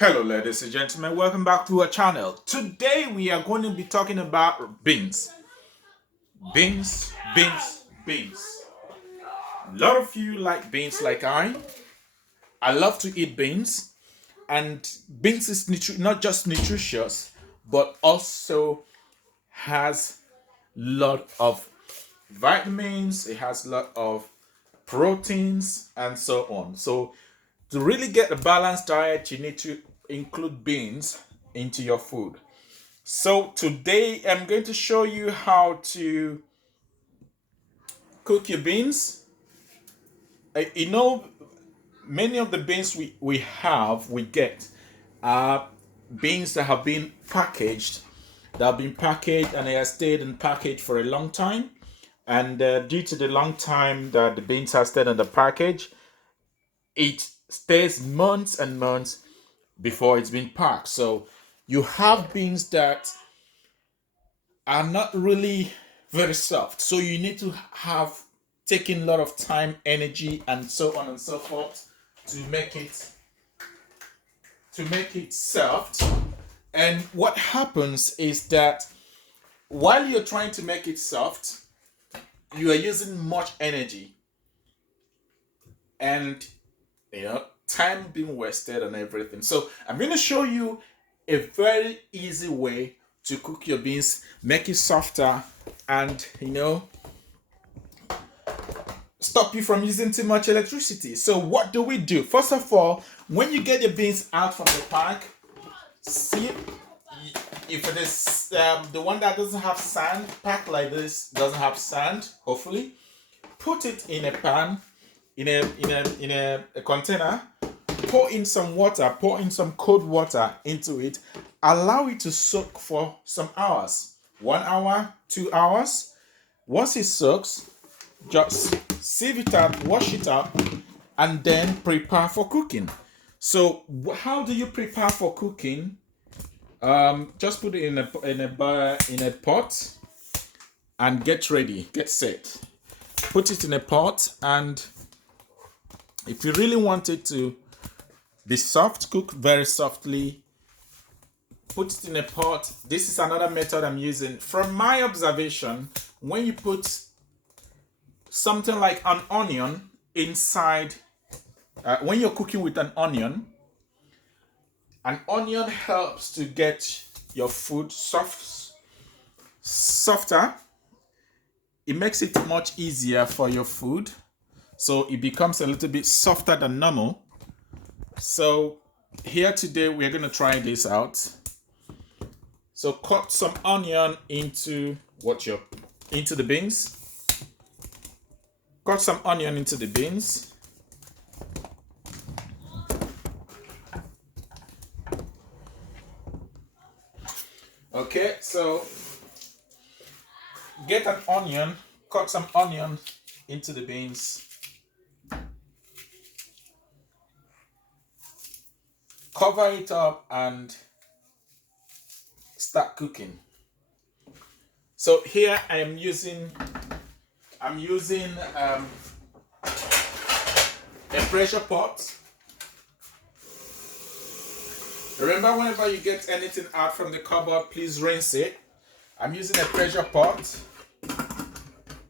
Hello ladies and gentlemen, welcome back to our channel. Today we are going to be talking about beans. Beans. A lot of you like beans like I. I love to eat beans, and beans is not just nutritious but also has lot of vitamins, it has a lot of proteins and so on. So to really get a balanced diet, you need to include beans into your food. So today I'm going to show you how to cook your beans. You know, many of the beans we get are beans that have been packaged, and they have stayed in package for a long time. And due to the long time that the beans have stayed in the package, it stays months and months before it's been packed. So you have beans that are not really very soft. So you need to have taken a lot of time, energy, and so on and so forth to make it soft. And what happens is that while you're trying to make it soft, you are using much energy and time being wasted and everything. So I'm going to show you a very easy way to cook your beans, make it softer, and stop you from using too much electricity. So what do we do? First of all, when you get your beans out from the pack, see if it is the one that doesn't have sand, pack like this doesn't have sand, hopefully, put it in a pan, in a container, pour in some water, pour in some cold water into it, allow it to soak for some hours, 1 hour, 2 hours. Once it soaks, just sieve it out, wash it up, and then prepare for cooking. So how do you prepare for cooking? Just put it in a pot and get ready, get set. Put it in a pot, and if you really want it to be soft, cook very softly, put it in a pot. This is another method I'm using. From my observation, when you put something like an onion inside, when you're cooking with an onion helps to get your food softer. It makes it much easier for your food, so it becomes a little bit softer than normal. So here today we're going to try this out. So cut some onion into the beans. Cut some onion into the beans. Okay, so get an onion, cut some onion into the beans. Cover it up and start cooking. So here I'm using a pressure pot. Remember, whenever you get anything out from the cupboard, please rinse it. I'm using a pressure pot.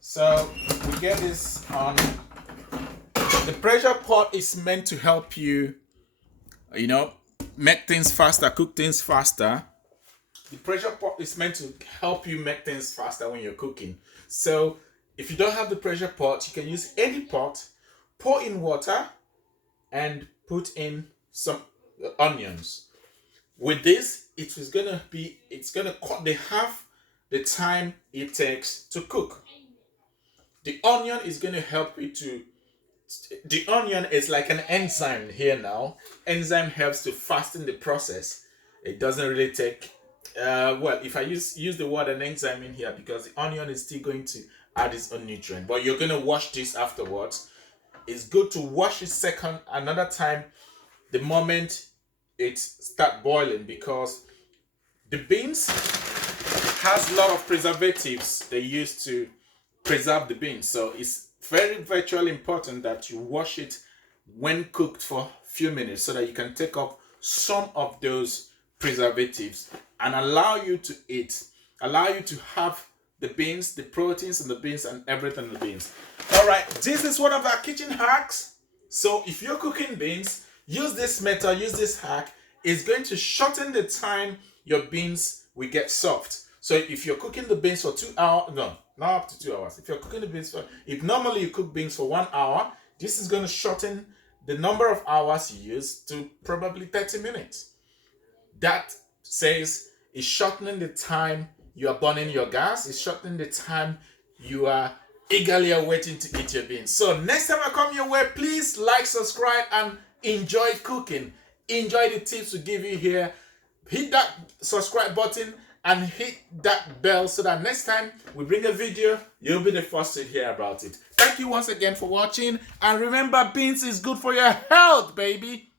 So we get this on. The pressure pot is meant to help you, make things faster, cook things faster. The pressure pot is meant to help you make things faster when you're cooking. So if you don't have the pressure pot, you can use any pot, pour in water, and put in some onions. With this, it's gonna cut half the time it takes to cook. The onion is gonna help you to. The onion is like an enzyme here now. Enzyme helps to fasten the process. It doesn't really take. If I use the word an enzyme in here, because the onion is still going to add its own nutrient, but you're gonna wash this afterwards. It's good to wash it another time the moment it start boiling, because the beans has a lot of preservatives they use to preserve the beans. So it's virtually important that you wash it when cooked for a few minutes so that you can take up some of those preservatives and allow you to eat, allow you to have the beans, the proteins in the beans, and everything in the beans. All right, this is one of our kitchen hacks. So if you're cooking beans, use this method, use this hack. It's going to shorten the time your beans will get soft. So if you're cooking the beans for 2 hours, no, not up to 2 hours. If you're cooking the beans for, if normally you cook beans for 1 hour, this is going to shorten the number of hours you use to probably 30 minutes. That says it's shortening the time you are burning your gas. It's shortening the time you are eagerly awaiting to eat your beans. So next time I come your way, please like, subscribe, and enjoy cooking. Enjoy the tips we give you here. Hit that subscribe button and hit that bell so that next time we bring a video, you'll be the first to hear about it. Thank you once again for watching. And remember, beans is good for your health, baby.